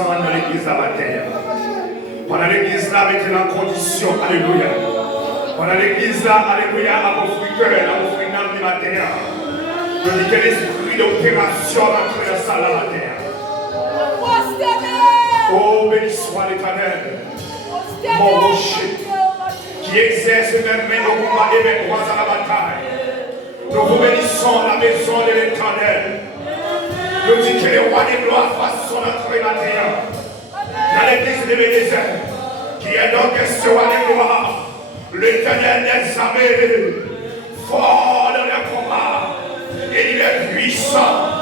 descendre dans l'église à matin. Pendant l'église là, mettez en condition, alléluia. Pendant l'église là, alléluia, à vos fruits, à vos fruits du matin. Je dis que l'esprit d'opération va entrer dans ça là matin. Oh, béni soit l'Éternel, mon rocher, qui exerce même au combat et mes droits à la bataille. Nous vous bénissons la maison de l'Éternel. Nous disons que les rois des gloires fassent son entrée matin dans l'église de Bénézère, qui est donc ce roi des gloires, l'Éternel des armées, fort dans le combat, et il est puissant.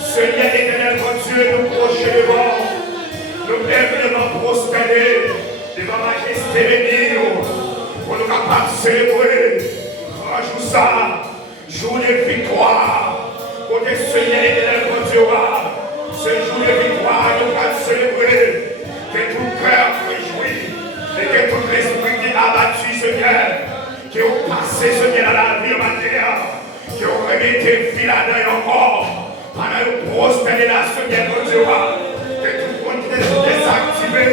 Seigneur éternel, mon Dieu, nous procher devant, nous humblement prosterner devant la majesté bénie, pour nous capables de célébrer un jour ça, jour de victoire, pour que Seigneur éternel, mon Dieu, ce jour de victoire, nous allons célébrer, que tout cœur réjouit, et que tout l'esprit qui est abattu, Seigneur, qui ont passé, Seigneur, dans la vie matérielle, qui ont remis vie là-dedans encore. Pendant le prosterner la Seigneur mon Dieu, que tout le monde qui est désactivé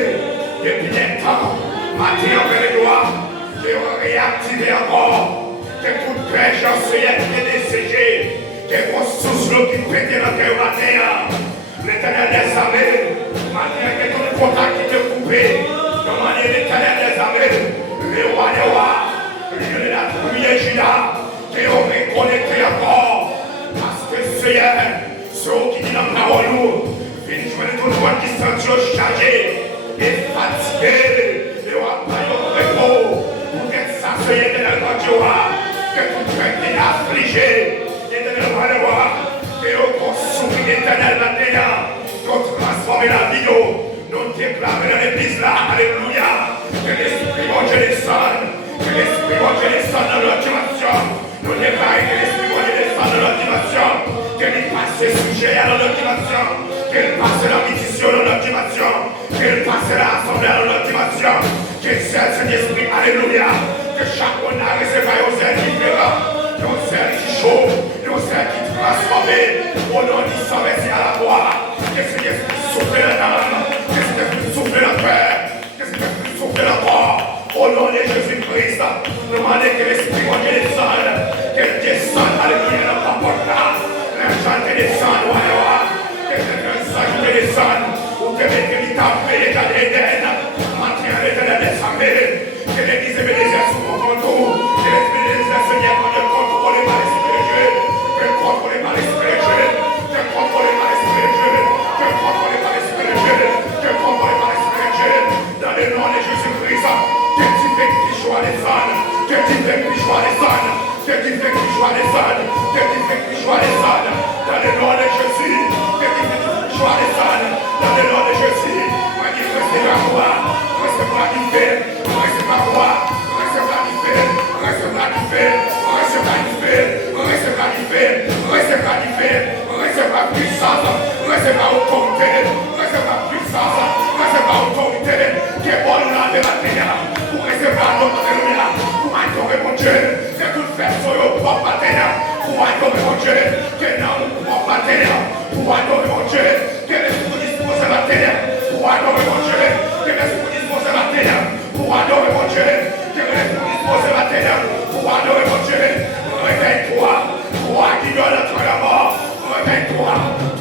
depuis des temps, matin envers les doigts, qui ont réactivé encore, que tout pêche en Seigneur qui est desséché, que vos sources qui pètent dans le cœur matin, l'Éternel des armées, matin que tout le contact qui est coupé, demandez l'Éternel des armées, le roi des rois, le Dieu de la première Juda, qui ont reconnecté encore, parce que Seigneur, ceux qui disent dans la parole, viennent jouer tout le monde qui sont chargés et fatigués, et on va pas y repos, pour que ça se yette dans le joie, que tout le monde est affligé, et de le voir, que l'on souffre l'éternel matin, qu'on transforme la vie, nous déclarons dans l'église là, alléluia, que l'esprit mon Dieu descende, que l'esprit mon Dieu descende dans notre dimension, nous déclarons que l'esprit mon Dieu descende dans notre dimension, qu'elle passe sujet dans notre dimension, qu'elle passe la mission dans notre dimension, qu'elle passe l'assemblée dans notre dimension, que cet esprit, alléluia, que chaque monde a reçu un zèle différent, un zèle qui chaud, un zèle qui transformé, au nom du sang versé à la croix, que cet esprit souffle dans l'âme, que cet esprit souffle dans le cœur, que cet esprit souffle dans le corps, au nom de Jésus-Christ, nous demandons que l'esprit mon Dieu descende, qu'elle descende, alléluia, dans la porte là. Chante descend, que quelqu'un s'agite descend, ou que les tapés dans l'Éden, maintient l'Éternel des armées, que l'église Bénézère sous mon contour, que l'esprit de Seigneur ne contrôle pas l'esprit de Dieu, que contrôle pas l'esprit de Dieu, que contrôle pas l'esprit de Dieu, que contrôle pas l'esprit de Dieu, que contrôle pas l'esprit de Dieu, dans le nom de Jésus-Christ, que tu fais que tu sois les ânes, que tu fais que tu sois les ânes, que tu fais que tu sois les ânes, que tu fais que tu sois les ânes. Dans le nom de Jésus, que tu sois les ânes, dans le nom de Jésus, moi qui recevra moi, recevra du fait, recevra moi, recevra du fait, recevra du fait, recevra du fait, recevra du fait, recevra du fait, recevra puissance, recevra autorité, recevra puissance, recevra autorité, qui est bonne là de la terre, pour recevoir notre alléluia, pour adorer mon Dieu, que tout faire sur le propre terre, pour adorer mon Dieu, que non, pour la terre, pour adorer mon Dieu, que l'esprit dispose la terre, pour adorer mon Dieu, que l'esprit dispose la terre, pour adorer mon Dieu, que l'esprit dispose la terre, pour adorer mon Dieu, réveille-toi, toi qui donnes notre mort, réveille-toi,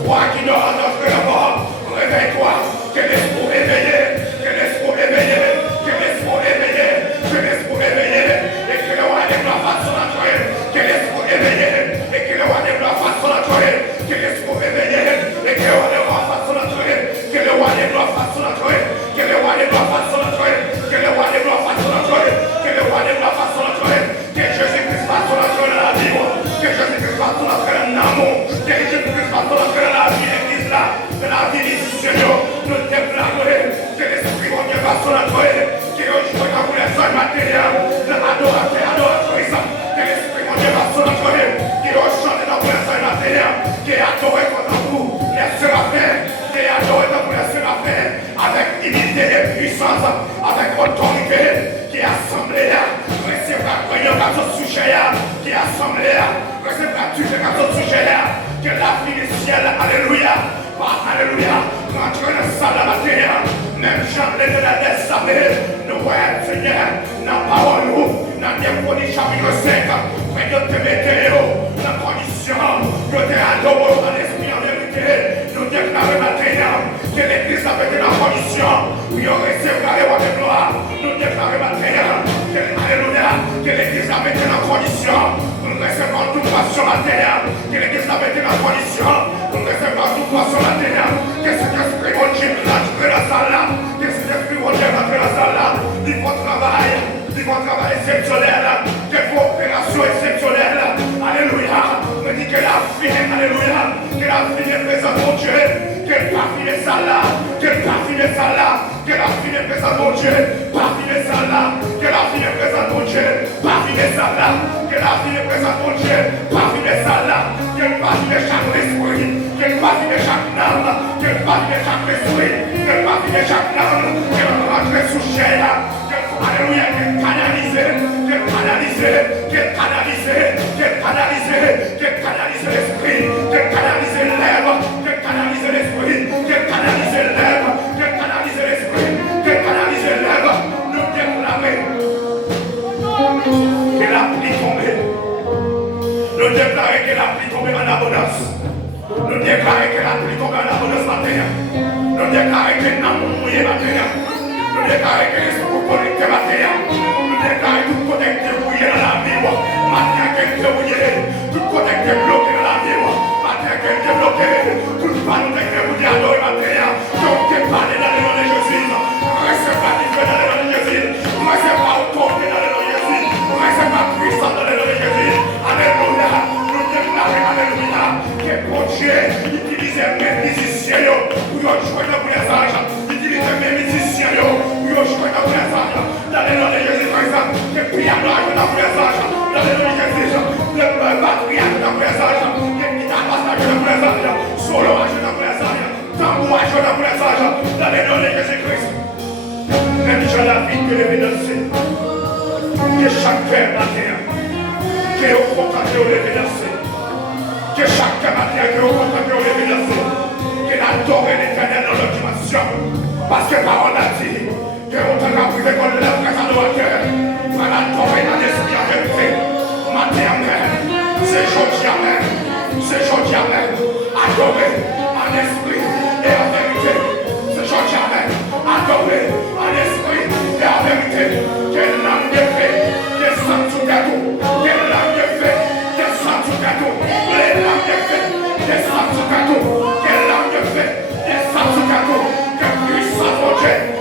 toi qui donnes notre mort, réveille-toi, que l'esprit éveillé, que l'esprit éveillé, que l'esprit éveillé, que l'esprit éveillé, et que le roi des gloires fasse son entrée, que l'esprit éveillé, et que le roi des gloires fasse son entrée, que l'esprit éveillé, et que le roi des gloires fasse son entrée, que le roi des gloires fasse son entrée, que le roi des gloires fasse son entrée, que le roi des gloires fasse son entrée, que le roi des gloires fasse son entrée, que Jésus-Christ fasse son entrée dans la vie, que Jésus-Christ fasse son entrée dans l'amour, que Jésus-Christ fasse son entrée dans la vie de l'église là, dans la vie du Seigneur, nous déclarons que l'esprit mon Dieu fasse son entrée, que je joue dans les soins matériels, l'adoratrice, que l'esprit mon Dieu fasse son entrée, que je chante dans les soins matériels, que adore contre vous, les séraphins, que adore contre les séraphins, avec dignité et puissance, avec autorité, qui est assemblée là, recevra croyant à ce sujet là, qui est assemblée là, recevra tuer à ce sujet là, que la vie du ciel, alléluia, alléluia, rentre dans la salle de la Même Jean l'Éternel des armées, nous voyons Seigneur, dans la parole, dans Deutéronome chapitre 5, mais nous te mettons dans la condition, nous te adorons dans l'esprit en vérité, nous déclarons maintenant que l'Église a été dans la condition, où il recevra les rois de gloire, nous déclarons maintenant que, alléluia, que l'Église a été dans la condition, nous recevons toute passion matérielle, que l'Église a été dans la condition, nous recevons toute passion matérielle, que cet esprit mon Dieu rentre dans la salle là, que cet esprit mon Dieu rentre dans la salle là, il faut travail exceptionnel, qu'il faut opération exceptionnelle, alléluia, me dit que la fille, alléluia, que la fille est présente mon Dieu, qu'elle parfum les salles là, qu'elle parfum les salles là, que la fille est présente mon Dieu, parfum les salles là, que la fille est présente mon Dieu, parfum les salles là, que la fille est présente mon Dieu, parfum les salles là, qu'elle parfum chaque esprit, qu'elle parfum chaque âme, qu'elle parfum chaque esprit, qu'elle parfum chaque âme, qu'elle rentre sous chair, alléluia, qu'elle canalise l'esprit, qu'elle canalise l'œuvre, qu'elle canalise l'esprit, qu'elle canalise l'œuvre, qu'elle canalise l'esprit, qu'elle canalise l'œuvre, nous déclarons que la pluie tombe, nous déclarons que la pluie tombe en abondance, nous déclarons que la pluie tombe en abondance matin, nous déclarons que l'amour mouillé matin, nous déclarons que l'esprit connecté matin, nous déclarons tout connecté mouillé dans la vie, matin qu'elle est mouillé, tout connecté bloqué dans la vie, matin qu'elle est bloqué, tout panneau qu'elle est mouillé à l'eau matin, donc t'es parlé dans le nom de Jésus, reste pas différent dans le nom de Jésus, reste pas autorité dans le nom de Jésus, reste pas puissant dans le nom de Jésus, alléluia, nous déclarons, alléluia, que bon Dieu utilise mes musiciens pour jouer dans les âges, utilise mes musiciens pour jouer dans les âges, dans le nom de Jésus, par exemple, que piano ajoute dans les âges, dans le nom de Jésus, le batterie ajoute dans les âges, que guitare ajoute dans les âges, solo ajoute dans les âges, tambour ajoute dans les âges, dans le nom de Jésus-Christ. Même Jean-David que levé danser, que chaque cœur matin, que au contact de levé danser, que chaque matin, que au contact de levé danser, que l'adorer l'Éternel dans notre dimension, parce que parole a dit, que on t'a pris l'école de la presse adorateur, par l'adorer dans l'esprit en vérité, matin même, c'est aujourd'hui même, c'est aujourd'hui même, adorer en esprit et en vérité, c'est aujourd'hui même, adorer en esprit et en vérité, quelle langue de fait, descend sous gâteau, quelle langue de fait, descend sous gâteau, les langues de fait, descend sous gâteau, quelle langue de fait, descend sous gâteau, que puissance mon Dieu.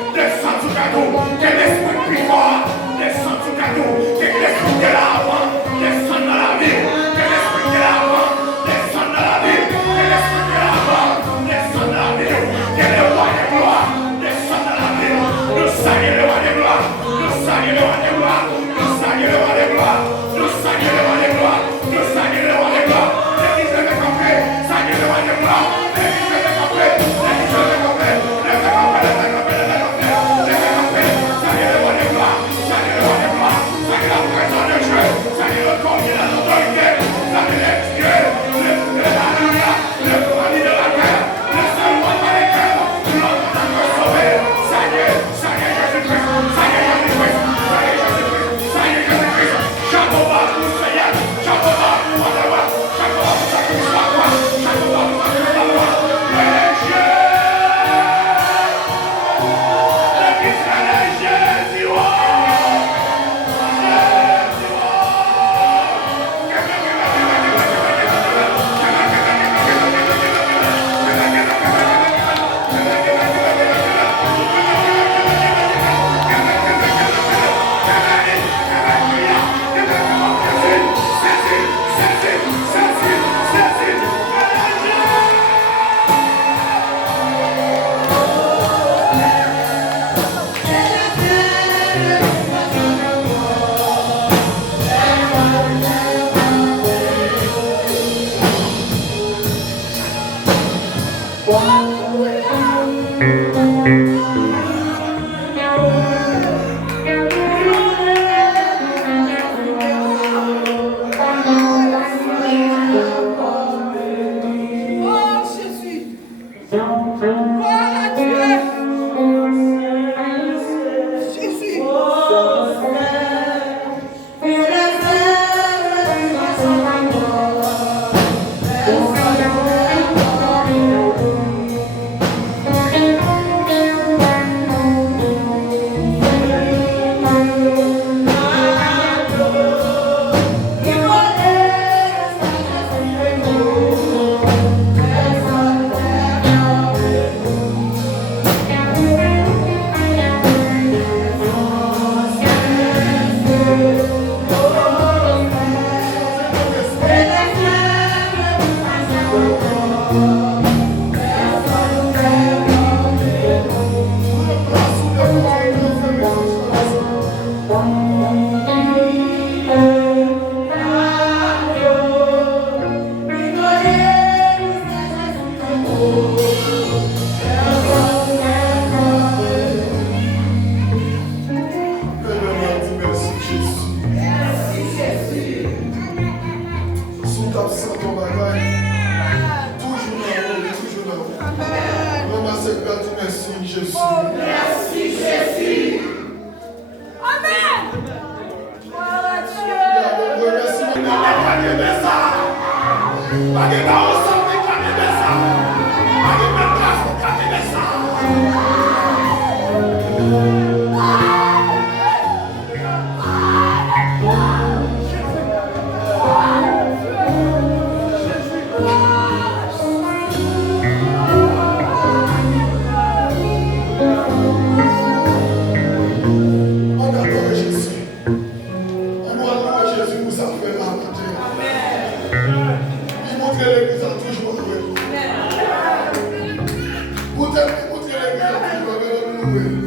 Vous êtes toujours